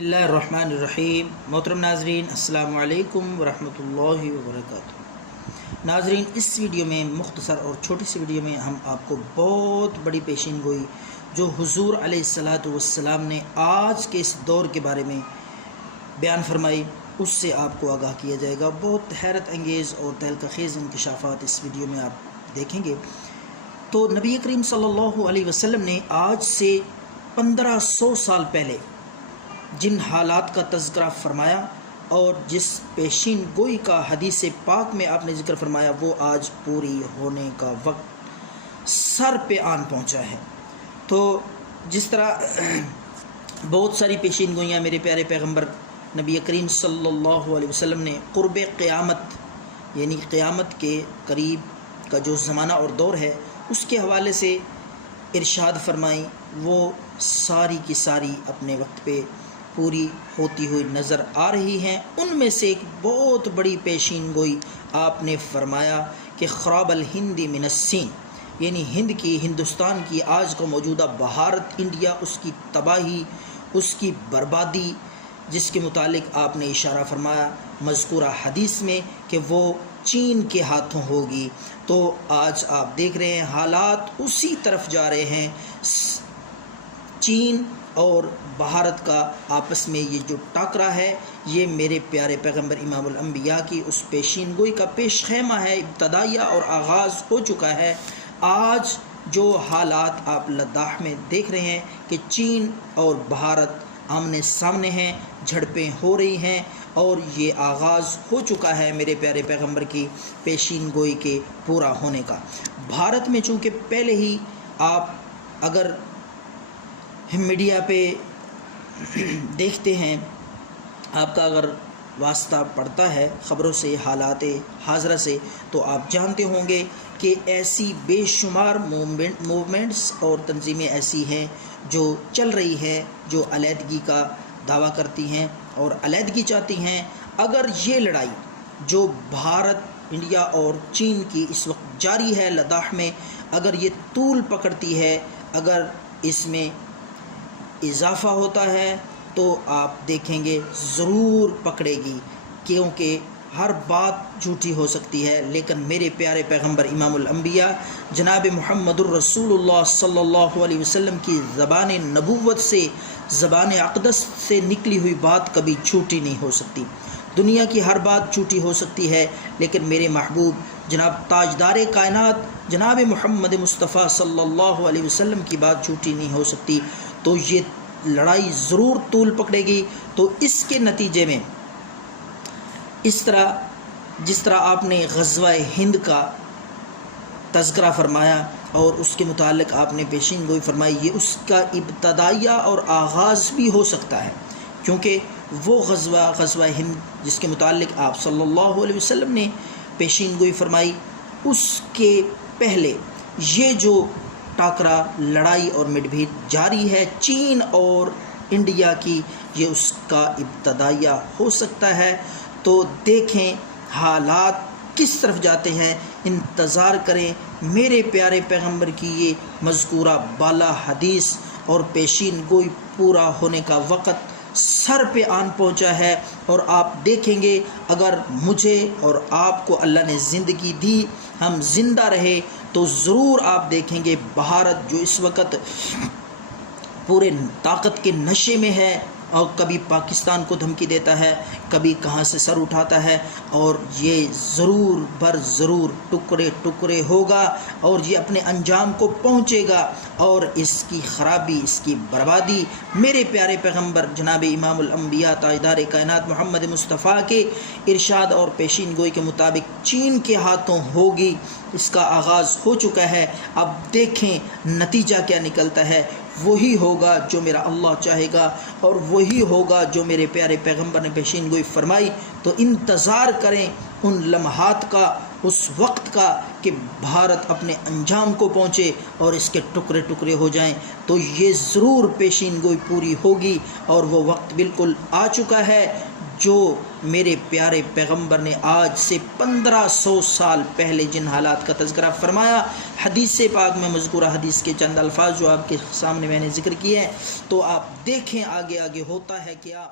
बिस्मिल्लाहिर्रहमानिर्रहीम। मोहतरम नाजरीन, अस्सलामु अलैकुम वरहमतुल्लाहि वबरकातुहू। नाजरीन, इस वीडियो में मुख्तसर और छोटी सी वीडियो में हम आपको बहुत बड़ी पेशीन गोई जो हुजूर अलैहिस्सलातु वस्सलाम ने आज के इस दौर के बारे में बयान फरमाई, उससे आपको आगाह किया जाएगा। बहुत हैरत अंगेज़ और तहलकखेज़ इंकशाफात इस वीडियो में आप देखेंगे। तो नबी करीम सल्लल्लाहु अलैहि वसल्लम ने आज से 1500 साल पहले जिन हालात का तज़किरा फ़रमाया और जिस पेशीन गोई का हदीस पाक में आपने ज़िक्र फरमाया, वो आज पूरी होने का वक्त सर पे आन पहुंचा है। तो जिस तरह बहुत सारी पेशीन गोइयाँ मेरे प्यारे पैगंबर नबी करीम सल्लल्लाहु अलैहि वसल्लम ने क़ुर्ब क़यामत यानी क़यामत के करीब का जो ज़माना और दौर है उसके हवाले से इरशाद फरमाई, वो सारी की सारी अपने वक्त पे पूरी होती हुई नज़र आ रही हैं। उनमें से एक बहुत बड़ी पेशीन गोई आपने फरमाया कि ख़राबल हिंदी मिनस्सीन यानी हिंद की, हिंदुस्तान की आज का मौजूदा भारत इंडिया, उसकी तबाही, उसकी बर्बादी, जिसके मुतालिक आपने इशारा फरमाया मज़कूरा हदीस में कि वो चीन के हाथों होगी। तो आज आप देख रहे हैं हालात उसी तरफ जा रहे हैं। चीन और भारत का आपस में ये जो टाकरा है, ये मेरे प्यारे पैगंबर इमामुल अंबिया की उस पेशीन गोई का पेश ख़ैमा है। इब्तदाइया और आगाज़ हो चुका है। आज जो हालात आप लद्दाख में देख रहे हैं कि चीन और भारत आमने सामने हैं, झड़पें हो रही हैं और ये आगाज़ हो चुका है मेरे प्यारे पैगंबर की पेशीन गोई के पूरा होने का। भारत में चूँकि पहले ही आप अगर मीडिया पे देखते हैं, आपका अगर वास्ता पड़ता है ख़बरों से, हालात हाज़रा से, तो आप जानते होंगे कि ऐसी बेशुमार मूवमेंट्स और तंजीमें ऐसी हैं जो चल रही हैं, जो अलहदगी का दावा करती हैं और अलहदगी चाहती हैं। अगर ये लड़ाई जो भारत, इंडिया और चीन की इस वक्त जारी है लद्दाख में, अगर ये तूल पकड़ती है, अगर इसमें इजाफ़ा होता है, तो आप देखेंगे ज़रूर पकड़ेगी, क्योंकि हर बात झूठी हो सकती है, लेकिन मेरे प्यारे पैगंबर इमामुल अंबिया जनाब मुहम्मदुर रसूलुल्लाह सल्लल्लाहु अलैहि वसल्लम की ज़बान नबूवत से, ज़बान अक़दस से निकली हुई बात कभी झूठी नहीं हो सकती। दुनिया की हर बात झूठी हो सकती है, लेकिन मेरे महबूब जनाब ताजदार कायनात जनाब मुहम्मद मुस्तफ़ा सल्लल्लाहु अलैहि वसल्लम की बात झूठी नहीं हो सकती। तो ये लड़ाई ज़रूर तूल पकड़ेगी। तो इसके नतीजे में इस तरह जिस तरह आपने ग़ज़वा हिंद का तज़किरा फ़रमाया और उसके मुतालिक आपने पेशीन गोई फरमाई, ये उसका इब्तदाइया और आगाज़ भी हो सकता है, क्योंकि वो ग़ज़वा हिंद जिसके मुतालिक आप सल्लल्लाहु अलैहि वसल्लम ने पेशीन गोई फरमाई, उसके पहले ये जो टाकरा, लड़ाई और मिडभीड़ जारी है चीन और इंडिया की, ये उसका इब्तदाइया हो सकता है। तो देखें हालात किस तरफ जाते हैं, इंतज़ार करें। मेरे प्यारे पैगंबर की ये मज़कूरा बाला हदीस और पेशीन गोई पूरा होने का वक़्त सर पे आन पहुंचा है। और आप देखेंगे, अगर मुझे और आपको अल्लाह ने ज़िंदगी दी, हम ज़िंदा रहे, तो ज़रूर आप देखेंगे भारत जो इस वक्त पूरे ताकत के नशे में है और कभी पाकिस्तान को धमकी देता है, कभी कहाँ से सर उठाता है, और ये ज़रूर बर ज़रूर टुकड़े टुकड़े होगा और ये अपने अंजाम को पहुँचेगा। और इसकी ख़राबी, इसकी बर्बादी मेरे प्यारे पैगंबर जनाब इमामुल अंबिया ताजदार कायनात मोहम्मद मुस्तफ़ा के इरशाद और पेशीन गोई के मुताबिक चीन के हाथों होगी। इसका आगाज़ हो चुका है। अब देखें नतीजा क्या निकलता है। वही होगा जो मेरा अल्लाह चाहेगा और वही होगा जो मेरे प्यारे पैगंबर ने पेशीन गोई फरमाई। तो इंतज़ार करें उन लम्हात का, उस वक्त का कि भारत अपने अंजाम को पहुँचे और इसके टुकड़े टुकड़े हो जाएं। तो ये ज़रूर पेशीन गोई पूरी होगी और वो वक्त बिल्कुल आ चुका है। جو میرے پیارے پیغمبر نے آج سے 1500 سال پہلے جن حالات کا تذکرہ فرمایا، حدیث پاک میں مذکورہ حدیث کے چند الفاظ جو آپ کے سامنے میں نے ذکر کیے ہیں، تو آپ دیکھیں آگے آگے ہوتا ہے کیا۔